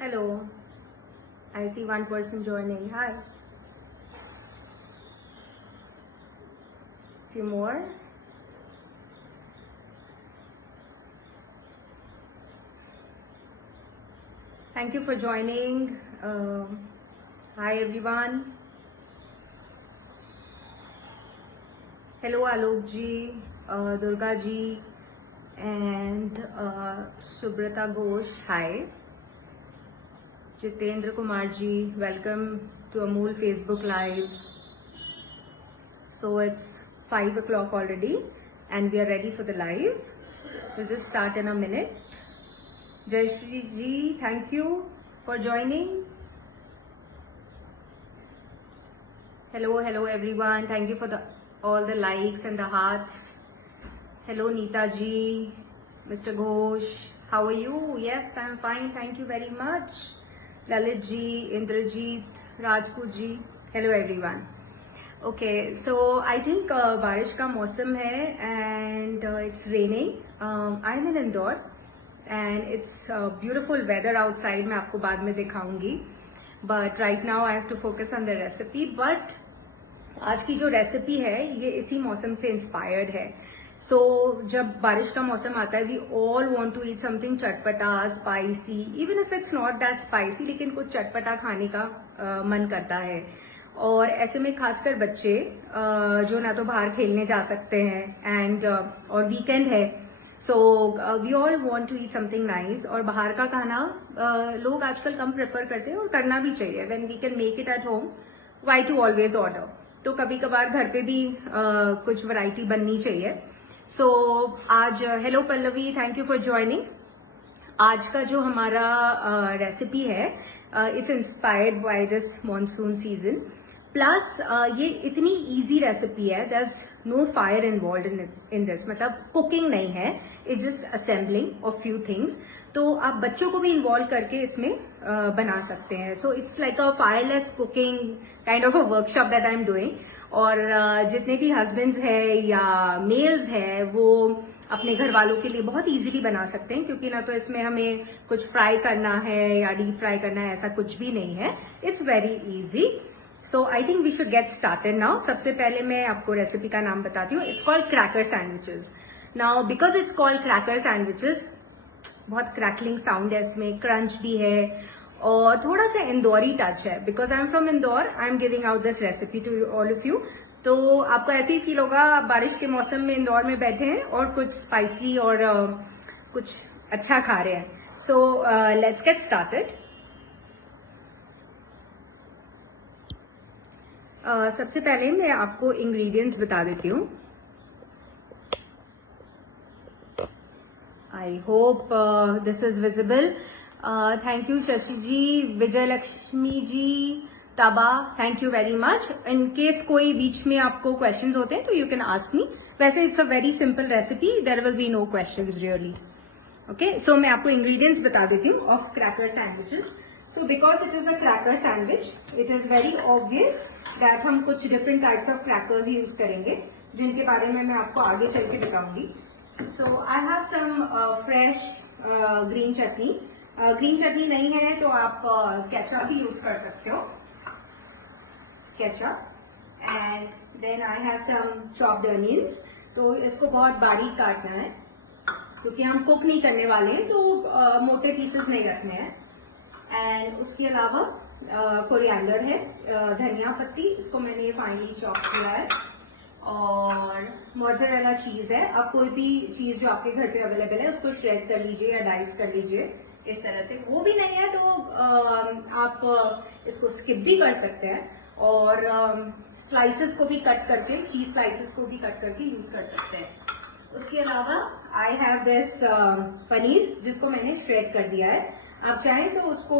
Hello, I see one person joining. Hi. Few more. Thank you for joining. Hi everyone. Hello Alok ji, Durga ji, and Subrata Ghosh. Hi. Jitendra Kumar ji, welcome to Amul Facebook Live. So it's 5 o'clock already and we are ready for the live. We'll just start in a minute. Jayashree ji, thank you for joining. Hello everyone. Thank you for all the likes and the hearts. Hello Neeta ji, Mr. Ghosh, how are you? Yes, I'm fine. Thank you very much. Lalit ji, Indrajit, Rajput ji. Hello everyone. Okay, so I think बारिश का मौसम है and it's raining. I'm in Indore and it's beautiful weather outside. मैं आपको बाद में दिखाऊंगी. But right now I have to focus on the recipe. But आज की जो रेसिपी है ये इसी मौसम से इंस्पायर्ड है. So जब बारिश का मौसम आता है we all want to eat something चटपटा, spicy, even if it's not that spicy, लेकिन कुछ चटपटा खाने का मन करता है. और ऐसे में खासकर बच्चे जो ना तो बाहर खेलने जा सकते हैं एंड और वीकेंड है, so we all want to eat something nice. और बाहर का खाना लोग आजकल कम प्रेफर करते हैं और करना भी चाहिए. When we can make it at home, why to always order. तो कभी कभार घर पे भी कुछ वैरायटी बननी चाहिए. सो आज hello Pallavi, thank you for joining. आज का जो हमारा रेसिपी है it's inspired by this monsoon season. Plus ये इतनी इजी रेसिपी है, there is no fire involve in this. मतलब कुकिंग नहीं है, it's just assembling of few things. तो आप बच्चों को भी इन्वॉल्व करके इसमें बना सकते हैं. So it's like a fireless cooking kind of a workshop that I am doing. और जितने भी हस्बैंड्स है या मेल्स है वो अपने घर वालों के लिए बहुत इजीली बना सकते हैं, क्योंकि ना तो इसमें हमें कुछ फ्राई करना है या डीप फ्राई करना है, ऐसा कुछ भी नहीं है. It's very easy. So I think we should get started now. सबसे पहले मैं आपको रेसिपी का नाम बताती हूँ. It's called cracker sandwiches. Now because it's called cracker sandwiches, बहुत क्रैकलिंग साउंड है इसमें, क्रंच भी है और थोड़ा सा इंदौरी टच है. Because I am from Indore, I am giving out this recipe to all of you. तो आपको ऐसे ही फील होगा आप बारिश के मौसम में इंदौर में बैठे हैं और कुछ स्पाइसी और कुछ अच्छा खा रहे हैं. So let's get started. सबसे पहले मैं आपको इंग्रेडिएंट्स बता देती हूँ. I hope this is visible. Thank you Shashi ji, Vijay Lakshmi ji, ताबा, thank you very much. In case कोई बीच में आपको क्वेश्चंस होते हैं तो यू कैन आस्क मी. वैसे it's a very simple recipe, there will be no questions really. Okay, so मैं आपको इंग्रेडिएंट्स बता देती हूँ of cracker sandwiches. So because it is a cracker sandwich, it is very obvious that हम कुछ different types of crackers use करेंगे, जिनके बारे में मैं आपको आगे चल के बताऊंगी. So I have some fresh green chutney. Green chutney नहीं है तो आप केचप भी यूज कर सकते हो, ketchup. And then I have some chopped onions. तो इसको बहुत बारीक काटना है क्योंकि हम कुक नहीं करने वाले हैं, तो मोटे पीसेस नहीं रखने हैं. एंड उसके अलावा कोरिएंडर है, धनिया पत्ती, इसको मैंने फाइनली चॉप किया है. और मोज़रेला चीज है. आप कोई भी चीज जो आपके घर पे अवेलेबल है उसको श्रेड कर लीजिए या डाइस कर लीजिए इस तरह से. वो भी नहीं है तो आप इसको स्किप भी कर सकते हैं और स्लाइसेस को भी कट करके, चीज स्लाइसेस को भी कट करके यूज कर सकते हैं. उसके अलावा आई हैव दिस पनीर, जिसको मैंने श्रेड कर दिया है. आप चाहें तो उसको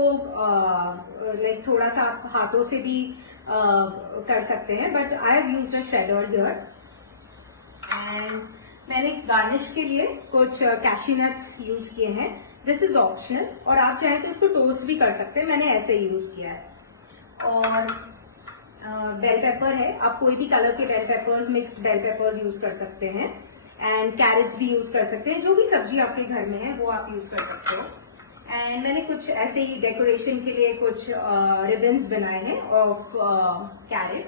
लाइक थोड़ा सा आप हाथों से भी कर सकते हैं, but I have used a shredder here. And मैंने गार्निश के लिए कुछ कैश्यू नट्स यूज किए हैं. दिस इज ऑप्शनल और आप चाहें तो उसको टोस्ट भी कर सकते हैं, मैंने ऐसे ही यूज किया है. और बेल पेपर है, आप कोई भी कलर के bell peppers, mixed bell peppers use कर सकते हैं. एंड कैरेट्स भी यूज कर सकते हैं. जो भी सब्जी आपके घर में है वो आप यूज कर सकते हो. एंड मैंने कुछ ऐसे ही डेकोरेशन के लिए कुछ रिबन्स बनाए हैं of carrot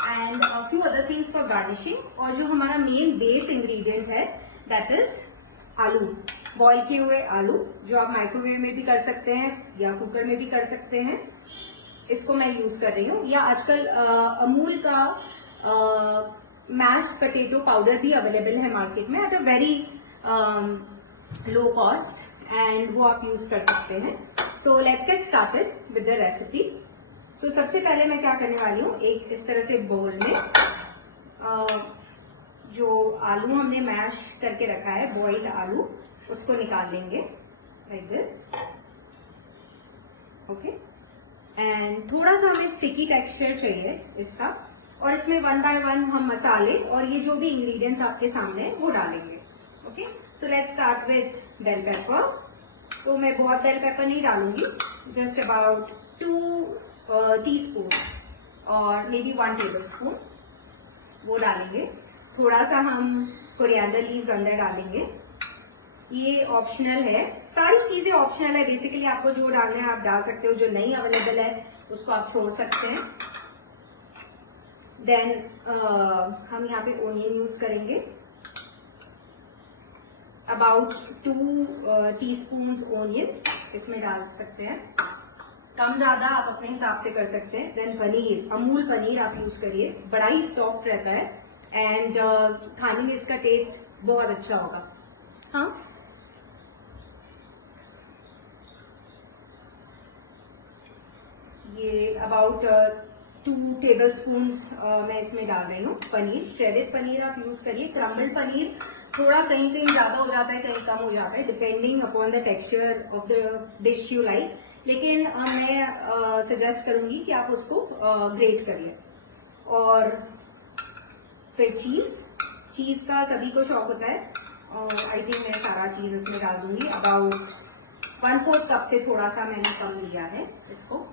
and few other things for garnishing. और जो हमारा मेन बेस इंग्रेडिएंट है दैट इज आलू, बॉईल किए हुए आलू, जो आप माइक्रोवेव में भी कर सकते हैं या कुकर में भी कर सकते हैं। इसको मैं यूज कर रही हूँ। या आजकल अमूल का मैश्ड पोटैटो पाउडर भी अवेलेबल है मार्केट में at a very low cost and वो आप यूज कर सकते हैं। So let's get started with the recipe. So सबसे पहले मैं क्या करने वाली हूँ, एक इस तरह से बोल में जो आलू हमने मैश करके रखा है, बॉइल्ड आलू, उसको निकाल लेंगे लाइक दिस। ओके, एंड थोड़ा सा हमें स्टिकी टेक्सचर चाहिए इसका, और इसमें वन बाय वन हम मसाले और ये जो भी इंग्रेडिएंट्स आपके सामने है वो डालेंगे। Okay, so let's start with bell pepper. तो मैं बहुत बेल पेपर नहीं डालूंगी, जस्ट अबाउट 2 टीस्पून और मे बी 1 टेबल स्पून वो डालेंगे। थोड़ा सा हम कोरिएंडर लीव्स अंदर डालेंगे, ये ऑप्शनल है, सारी चीजें ऑप्शनल है बेसिकली। आपको जो डालना है आप डाल सकते हो, जो नहीं अवेलेबल है उसको आप छोड़ सकते हैं। देन हम यहाँ पे ओनियन यूज करेंगे, अबाउट 2 टीस्पून ओनियन इसमें डाल सकते हैं, कम ज्यादा आप अपने हिसाब से कर सकते हैं। देन पनीर, अमूल पनीर आप यूज करिए, बड़ा ही सॉफ्ट रहता है एंड खाने में इसका टेस्ट बहुत अच्छा होगा। हाँ, ये अबाउट 2 टेबल स्पून मैं इसमें डाल रही हूँ पनीर। श्रेडेड पनीर आप यूज करिए, क्रम्बल्ड पनीर थोड़ा कहीं कहीं ज्यादा हो जाता है, कहीं कम हो जाता है, depending upon the texture of the dish you like. लेकिन मैं सजेस्ट करूंगी कि आप उसको ग्रेट करिए। और फिर चीज का सभी को शौक होता है, और आई थिंक मैं सारा चीज इसमें डाल दूंगी। अबाउट 1/4 कप से थोड़ा सा मैंने कम लिया है इसको।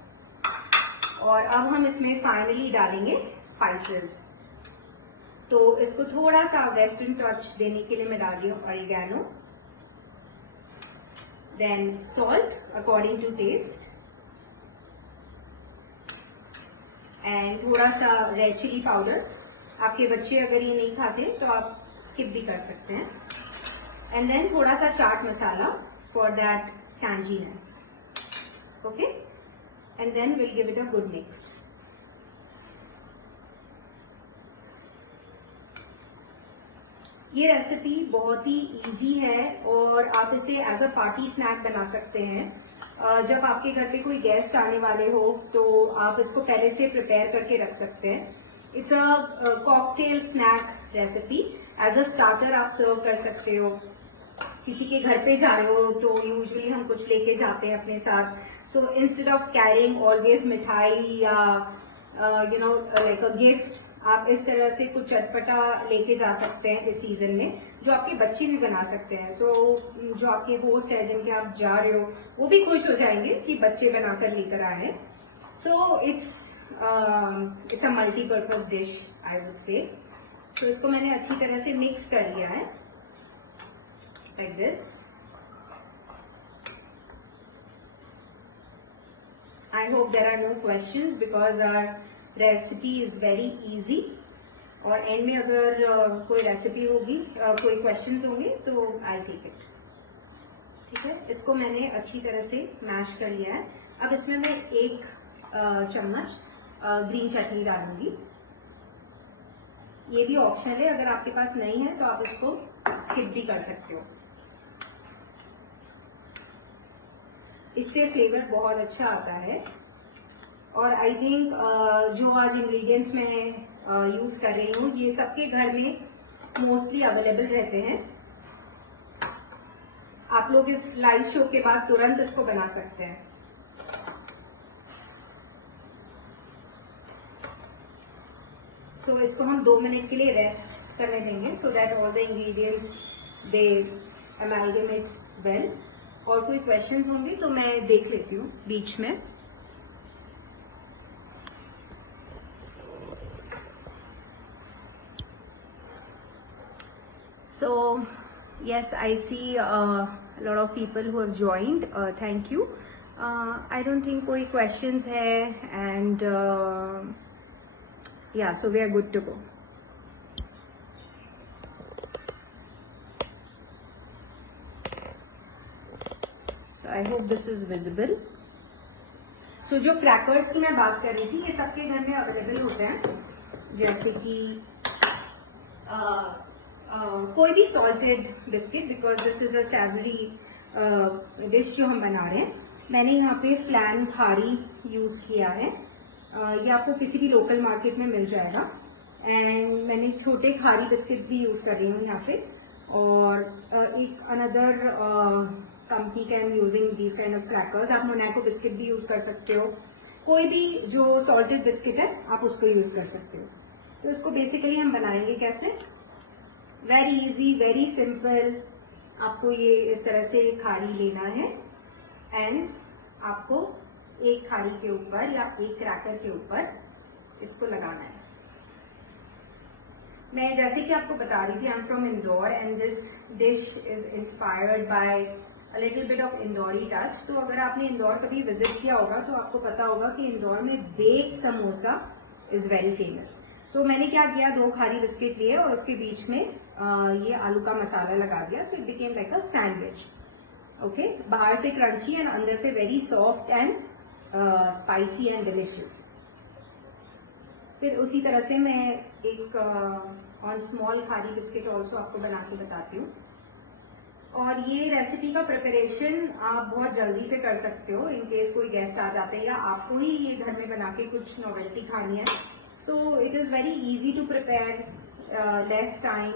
और अब हम इसमें फाइनली डालेंगे स्पाइसेस। तो इसको थोड़ा सा वेस्टर्न टच देने के लिए मैं डाल रही हूँ oregano, then salt according to taste, and थोड़ा सा रेड चिली पाउडर। आपके बच्चे अगर ये नहीं खाते तो आप स्किप भी कर सकते हैं। एंड देन थोड़ा सा chaat masala for that tanginess. Okay, and then will give it a good mix. ये रेसिपी बहुत ही इजी है और आप इसे एज अ पार्टी स्नैक बना सकते हैं। जब आपके घर पे कोई गेस्ट आने वाले हो तो आप इसको पहले से प्रिपेयर करके रख सकते हैं। It's a cocktail snack recipe, as a starter आप सर्व कर सकते हो। किसी के घर पे जा रहे हो तो यूजुअली हम कुछ लेके जाते हैं अपने साथ, so instead of carrying always मिठाई या लाइक अ गिफ्ट, आप इस तरह से कुछ चटपटा लेके जा सकते हैं इस सीजन में, जो आपके बच्चे भी बना सकते हैं। सो जो आपके होस्ट है जिनके आप जा रहे हो वो भी खुश हो जाएंगे कि बच्चे बनाकर लेकर आए हैं। सो it's a multipurpose dish I would say. तो इसको मैंने अच्छी तरह से मिक्स कर लिया है like this. I hope there are no questions because our recipe is very easy. और एंड में अगर कोई रेसिपी होगी, कोई क्वेश्चंस होंगे तो आई टेक इट। ठीक है, इसको मैंने अच्छी तरह से मैश कर लिया है। अब इसमें मैं 1 चम्मच ग्रीन चटनी डालूंगी। ये भी ऑप्शनल है, अगर आपके पास नहीं है तो आप इसको स्किप भी कर सकते हो। इससे फ्लेवर बहुत अच्छा आता है। और आई थिंक जो आज इंग्रेडिएंट्स मैं यूज कर रही हूँ ये सबके घर में मोस्टली अवेलेबल रहते हैं। आप लोग इस लाइव शो के बाद तुरंत इसको बना सकते हैं। सो इसको हम 2 मिनट के लिए रेस्ट करने देंगे, so that all the ingredients they amalgamate well. और कोई क्वेश्चंस होंगे तो मैं देख लेती हूँ बीच में। So yes, I see lot of people who have joined, thank you. I don't think कोई क्वेश्चंस है, and yeah so we are good to go. So I hope this is visible. So जो crackers की मैं बात कर रही थी, ये सबके घर में अवेलेबल होते हैं. जैसे कि कोई भी salted biscuit, because this is a savoury dish जो हम बना रहे हैं. मैंने यहाँ पे फ्लैन खारी यूज किया है. ये आपको किसी भी लोकल मार्केट में मिल जाएगा. एंड मैंने छोटे खारी बिस्किट्स भी यूज कर रही हूँ यहाँ पे. और एक another company can using these kind of crackers. आप मोनाको बिस्किट भी यूज कर सकते हो. कोई भी जो सॉल्टेड बिस्किट है आप उसको यूज कर सकते हो. तो इसको बेसिकली हम बनाएंगे कैसे? Very easy, very simple. आपको ये इस तरह से खारी लेना है एंड आपको एक खारी के ऊपर या एक क्रैकर के ऊपर इसको लगाना है. मैं जैसे कि आपको बता रही थी, आई am from Indore and this dish is inspired by a little bit of Indori touch. तो अगर आपने इंदौर कभी विजिट किया होगा तो आपको पता होगा कि इंदौर में bake samosa is very famous. So मैंने क्या किया, 2 खारी बिस्किट लिए और उसके बीच में ये आलू का मसाला लगा दिया. So it became like a sandwich. Okay, बाहर से क्रंची एंड अंदर से very soft and spicy and delicious. फिर उसी तरह से मैं एक on small Khari biscuit also आपको बना के बताती हूँ. और ये रेसिपी का प्रिपरेशन आप बहुत जल्दी से कर सकते हो इन केस कोई गेस्ट आ जाते हैं या आपको ही ये घर में बना के कुछ नॉवेल्टी खानी है. So it is very easy to prepare, less time.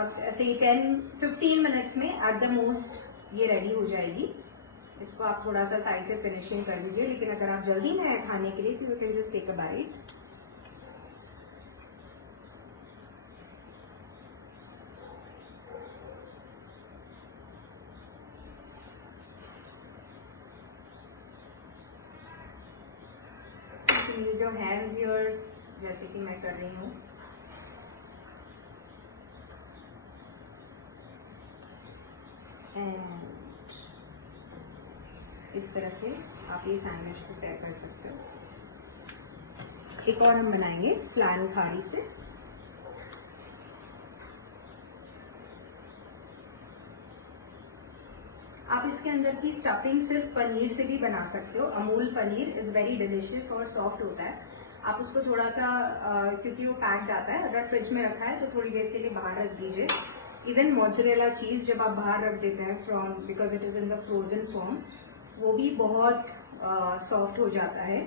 अब ऐसे 10-15 मिनट्स में एट द मोस्ट ये रेडी हो जाएगी. इसको आप थोड़ा सा साइड से फिनिशिंग कर दीजिए. लेकिन अगर आप जल्दी में है खाने के लिए तो you can just take a bite. Use your hands here, जैसे कि मैं कर रही हूँ. एंड इस तरह से आप ये सैंडविच को तैयार कर सकते हो. एक और हम बनाएंगे फ्लैन खारी से. आप इसके अंदर की स्टफिंग सिर्फ पनीर से भी बना सकते हो. Amul paneer is very delicious और सॉफ्ट होता है. आप उसको थोड़ा सा क्योंकि वो पैक्ड आता है, अगर फ्रिज में रखा है तो थोड़ी देर के लिए बाहर रख दीजिए. इवन मोज़रेला चीज जब आप बाहर रख देते हैं from because it is in the frozen form, वो भी बहुत सॉफ्ट हो जाता है.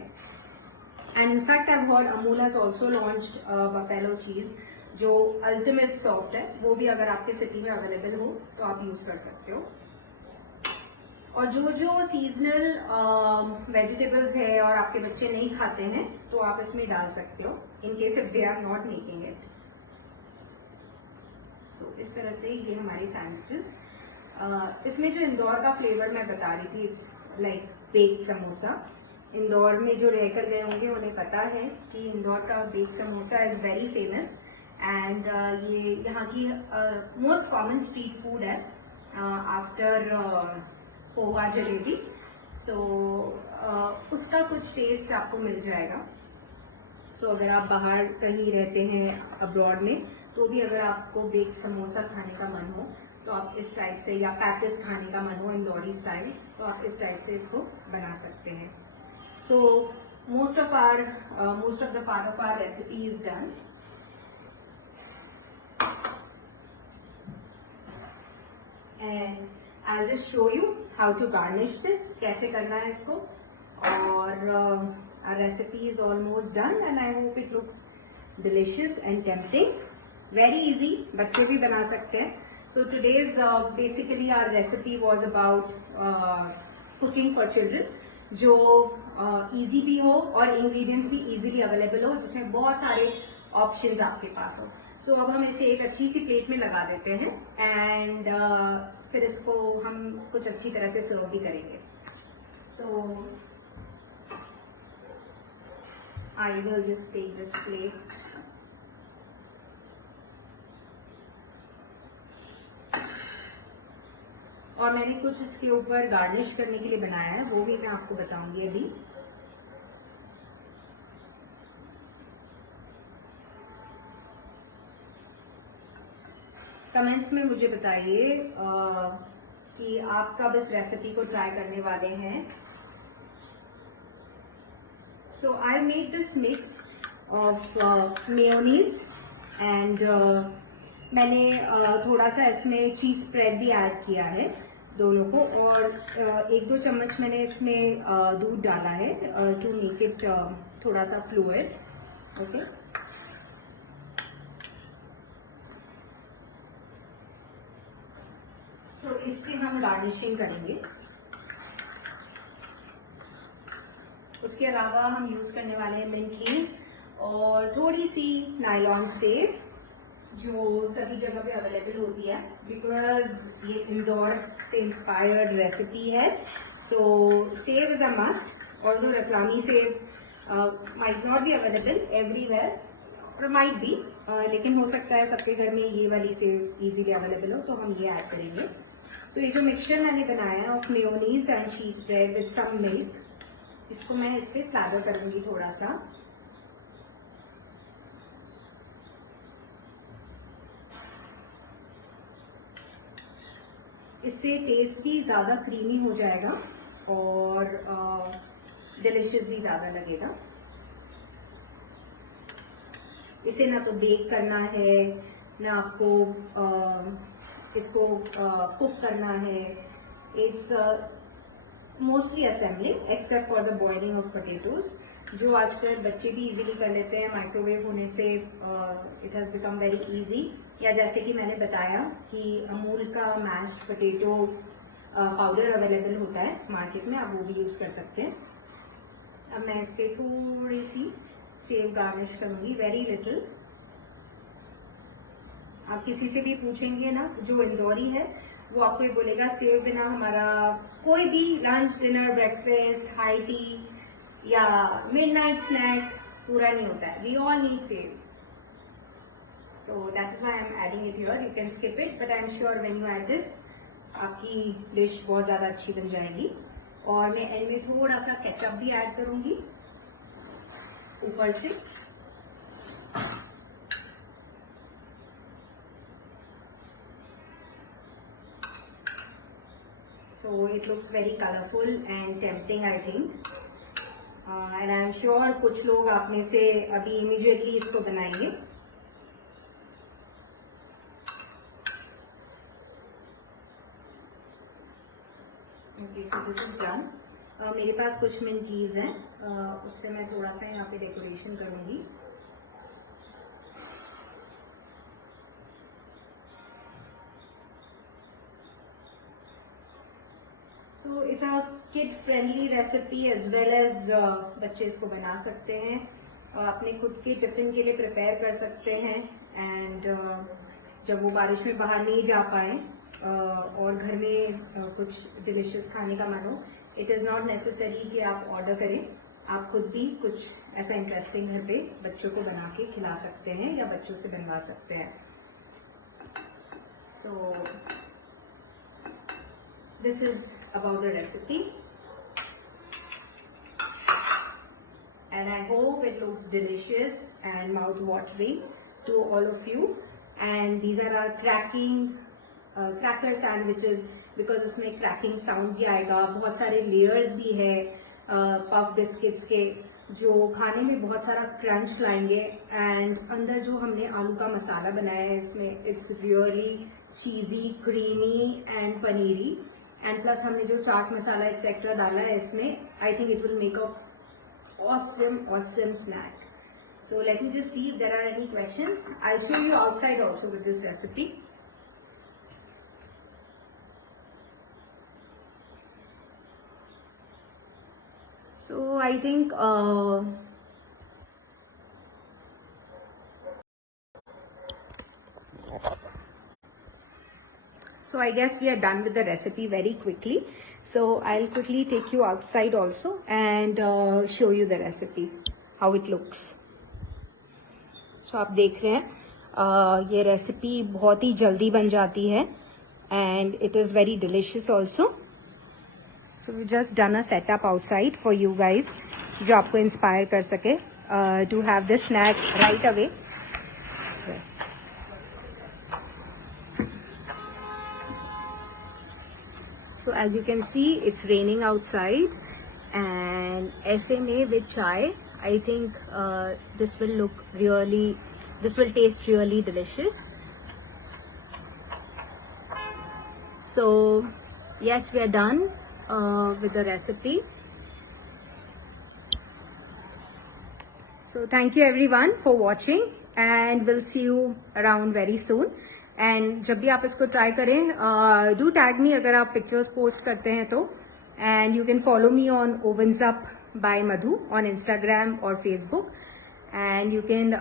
And in fact I heard Amul has also launched buffalo चीज जो अल्टीमेट सॉफ्ट है. वो भी अगर आपके सिटी में अवेलेबल हो तो आप यूज कर सकते हो. और जो जो सीजनल वेजिटेबल्स है और आपके बच्चे नहीं खाते हैं तो आप इसमें डाल सकते हो in case if they are not making it. So इस तरह से ये हमारी सैंडविचेस. इसमें जो इंदौर का फ्लेवर मैं बता रही थी, it's like baked samosa. Indore में जो रहकर गए होंगे उन्हें पता है कि इंदौर का baked samosa is very famous. And ये यहाँ की मोस्ट कॉमन स्ट्रीट फूड है आफ्टर पोहा जलेबी. सो उसका कुछ टेस्ट आपको मिल जाएगा. सो अगर आप बाहर कहीं रहते हैं अब्रॉड में तो भी अगर आपको बेक समोसा खाने का मन हो तो आप इस टाइप से, या पैटिस खाने का मन हो इंदौरी स्टाइल, तो आप इस टाइप से इसको बना सकते हैं. So most of the part of our recipe is done. And I'll just show you how to garnish this, कैसे करना है इसको. और our recipe is almost done and I hope it looks delicious and tempting. Very easy, बच्चे भी बना सकते हैं. So today's basically our recipe was about cooking for children, जो easy भी हो और ingredients भी easily available हो, जिसमें बहुत सारे options आपके पास हो. So अब हम इसे एक अच्छी सी प्लेट में लगा देते हैं एंड फिर इसको हम कुछ अच्छी तरह से सर्व भी करेंगे. So I will just take this plate. और मैंने कुछ इसके ऊपर गार्निश करने के लिए बनाया है, वो भी मैं आपको बताऊंगी अभी। कमेंट्स में मुझे बताइए कि आप कब इस रेसिपी को ट्राई करने वाले हैं। So I made this mix of mayonnaise and मैंने थोड़ा सा इसमें चीज स्प्रेड भी ऐड किया है दोनों को, और 1-2 चम्मच मैंने इसमें दूध डाला है टू मेक इट थोड़ा सा फ्लूइड। ओके, तो इससे हम गार्निशिंग करेंगे। उसके अलावा हम यूज करने वाले हैं मिंट लीव्स और थोड़ी सी नायलॉन सेव, जो सभी जगह पे अवेलेबल होती है, बिकॉज ये इंदौर से इंस्पायर्ड रेसिपी है। सो save is a must, although Ratlami save might not be available everywhere, और माइट बी, लेकिन हो सकता है सबके घर में ये वाली सेव इजीली अवेलेबल हो, तो हम ये ऐड करेंगे। सो ये जो मिक्सचर मैंने बनाया है ऑफ मेयोनीज एंड चीज स्प्रेड विद सम मिल्क, इसको मैं इस पे स्लैदर करूंगी थोड़ा सा। इससे टेस्ट भी ज़्यादा क्रीमी हो जाएगा और डिलिशियस भी ज़्यादा लगेगा। इसे ना तो बेक करना है, ना आपको इसको कुक करना है। It's mostly assembling except for the boiling of potatoes, जो आजकल बच्चे भी इजीली कर लेते हैं माइक्रोवेव होने से। It has become very easy. या जैसे कि मैंने बताया कि अमूल का मैश्ड पोटैटो पाउडर अवेलेबल होता है मार्केट में, आप वो भी यूज कर सकते हैं। अब मैं इस पे थोड़ी सी सेव गार्निश करूंगी, वेरी लिटिल। आप किसी से भी पूछेंगे ना जो इंदौरी है, वो आपको ये बोलेगा सेव बिना हमारा कोई भी lunch, dinner, breakfast, high tea या मिडनाइट स्नैक पूरा नहीं होता है। We all need sev, so that is why I am adding it here. You can skip it, but I am sure when you add this, आपकी dish बहुत ज़्यादा अच्छी बन जाएगी। और मैं एंड में थोड़ा सा केचप भी ऐड करूंगी ऊपर से। So it looks very colorful and tempting, I think. And I am sure कुछ लोग आप में से अभी immediately इसको बनाएंगे। Okay, so this is done. मेरे पास कुछ मिंट लीव्स हैं, उससे मैं थोड़ा सा यहाँ पे डेकोरेशन करूँगी। So it's a kid friendly recipe as well as बच्चे इसको बना सकते हैं, अपने खुद के टिफिन के लिए प्रिपेयर कर सकते हैं। एंड जब वो बारिश में बाहर नहीं जा पाए और घर में कुछ डिलिशियस खाने का मन हो, इट इज़ नॉट नेसेसरी कि आप ऑर्डर करें, आप खुद भी कुछ ऐसा इंटरेस्टिंग घर पे बच्चों को बना के खिला सकते हैं या बच्चों से बनवा सकते हैं। So this is about the recipe and I hope it looks delicious and mouth watering to all of you. And these are our cracker sandwiches, because उसमें क्रैकिंग साउंड भी आएगा। बहुत सारे लेयर्स भी है पफ बिस्किट्स के, जो खाने में बहुत सारा क्रंच लाएंगे। एंड अंदर जो हमने आलू का मसाला बनाया है इसमें, it's really cheesy, creamy and पनीरी। एंड प्लस हमने जो चाट मसाला एक्सेट्रा डाला है इसमें, I think it will make a awesome snack. So let me just see if there are any questions. I'll show you outside also with this recipe. So I think so I guess we are done with the recipe very quickly. So I'll quickly take you outside also and show you the recipe, how it looks. So आप देख रहे हैं ये recipe बहुत ही जल्दी बन जाती है and it is very delicious also. So we just done a setup outside for you guys जो आपको inspire कर सके to have this snack right away. So as you can see, it's raining outside, and ऐसे में with chai, I think this will taste really delicious. So yes, we are done with the recipe. So thank you everyone for watching, and we'll see you around very soon. And जब भी आप इसको try करें, do tag me अगर आप pictures post करते हैं तो. And you can follow me on Ovens Up by Madhu on Instagram or Facebook. And you can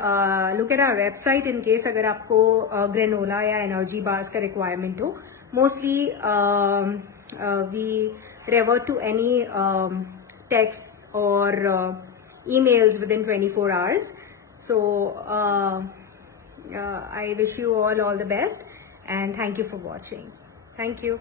look at our website in case अगर आपको granola या energy bars का requirement हो. Mostly we revert to any texts or emails within 24 hours. So I wish you all the best, and thank you for watching. Thank you.